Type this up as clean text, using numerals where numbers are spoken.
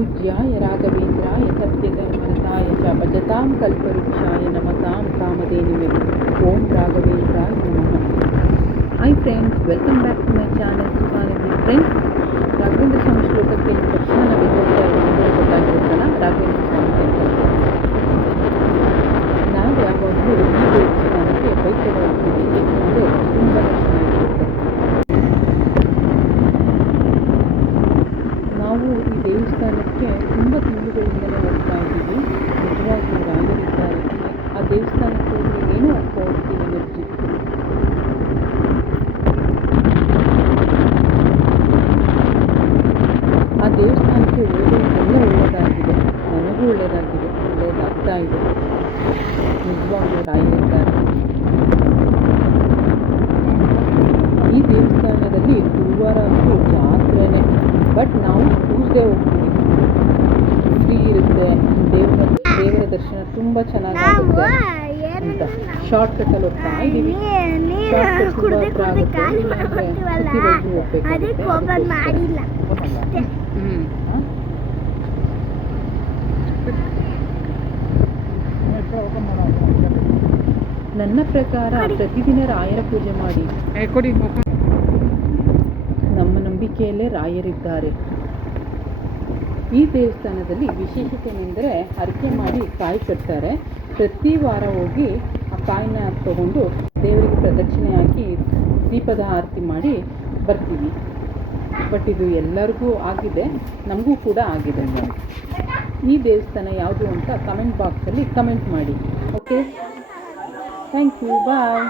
पूज्याय राघवेन्द्राय सत्यधर्मरताय च भजतां कल्पवृक्षाय नमतां कामधेनुवे ओम राघवेन्द्राय नमः. Hi friends, welcome back to my channel Suhanidhi. Friends, Raghavendra Swami ಶ್ಲೋಕಕ್ಕೆ ಕೇಳಿದ ತಕ್ಷಣ ನಾವು ಹೋಗ್ತಾ ಇದ್ದೀವಿ ಗೊತ್ತಾಗಿರುತ್ತಲ್ಲ, ರಾಘವೇಂದ್ರ ಸ್ವಾಮಿ ಟೆಂಪಲ್. ನಾವು ಯಾವಾಗಲೂ ಈ ದೇವಸ್ಥಾನಕ್ಕೆ ಬೈಕಲ್ಲಿ ಹೋಗ್ತೀವಿ, ಏಕೆಂದರೆ ತುಂಬ ಚೆನ್ನಾಗಿರುತ್ತೆ. ನಾವು ಈ ದೇವಸ್ಥಾನಕ್ಕೆ ತುಂಬ ತಿಂಗಳುಗಳಿಂದಲೇ ಹೋಗ್ತಾ ಇದ್ದೀವಿ. ನಿಜವಾಗ್ಲೂ ರಾಯರಿದ್ದಾರೆ. ಆ ದೇವಸ್ಥಾನಕ್ಕೆ ಹೋಗಿ ಏನೋ ಪಾಸಿಟಿವ್ ಎನರ್ಜಿ. ಆ ದೇವಸ್ಥಾನಕ್ಕೆ ಹೋಗೋದೆಲ್ಲ ಒಳ್ಳೆಯದಾಗಿದೆ, ನನಗೂ ಒಳ್ಳೆಯದಾಗ್ತಾ ಇದೆ. ನಿಜವಾಗ್ಲೂ ರಾಯರಿದ್ದಾರೆ. ಈ ದೇವಸ್ಥಾನದಲ್ಲಿ ಗುರುವಾರ ಅಂತೂ ಜಾತ್ರೆನೇ, ಬಟ್ ನಾವು ಟ್ಯೂಸ್ಡೇ ಹೋಗ್ತೀವಿ. ಫ್ರೀ ಇರುತ್ತೆ, ದೇವರ ದರ್ಶನ ತುಂಬ ಚೆನ್ನಾಗಾಗುತ್ತೆ ಅಂತ ಶಾರ್ಟ್ಕಟ್ಟಲ್ಲಿ ಹೋಗ್ತಾ ಇದ್ದೀವಿ. ಶಾರ್ಟ್ಕಟ್ ತುಂಬ ಹತ್ರ ಆಗುತ್ತೆ, ಇಲ್ಲಾಂದರೆ ಸುತ್ತಿವರೆಗೂ ಹೋಗ್ಬೇಕಾಗುತ್ತೆ. ನನ್ನ ಪ್ರಕಾರ ಪ್ರತಿದಿನ ರಾಯರ ಪೂಜೆ ಮಾಡಿ. ನಮ್ಮ ನಂಬಿಕೆಯಲ್ಲೇ ರಾಯರಿದ್ದಾರೆ. ಈ ದೇವಸ್ಥಾನದಲ್ಲಿ ವಿಶೇಷತೆ ಏನೆಂದರೆ, ಹರಕೆ ಮಾಡಿ ಕಾಯಿ ಕಟ್ತಾರೆ. ಪ್ರತಿ ವಾರ ಹೋಗಿ ಆ ಕಾಯಿನ ತಗೊಂಡು ದೇವರಿಗೆ ಪ್ರದಕ್ಷಿಣೆ ಹಾಕಿ ದೀಪದ ಆರತಿ ಮಾಡಿ ಬರ್ತೀವಿ. ಬಟ್ ಇದು ಎಲ್ಲರಿಗೂ ಆಗಿದೆ, ನಮಗೂ ಕೂಡ ಆಗಿದೆ. ಈ ದೇವಸ್ಥಾನ ಯಾವುದು ಅಂತ ಕಮೆಂಟ್ ಬಾಕ್ಸಲ್ಲಿ ಕಮೆಂಟ್ ಮಾಡಿ. Okay, thank you, bye.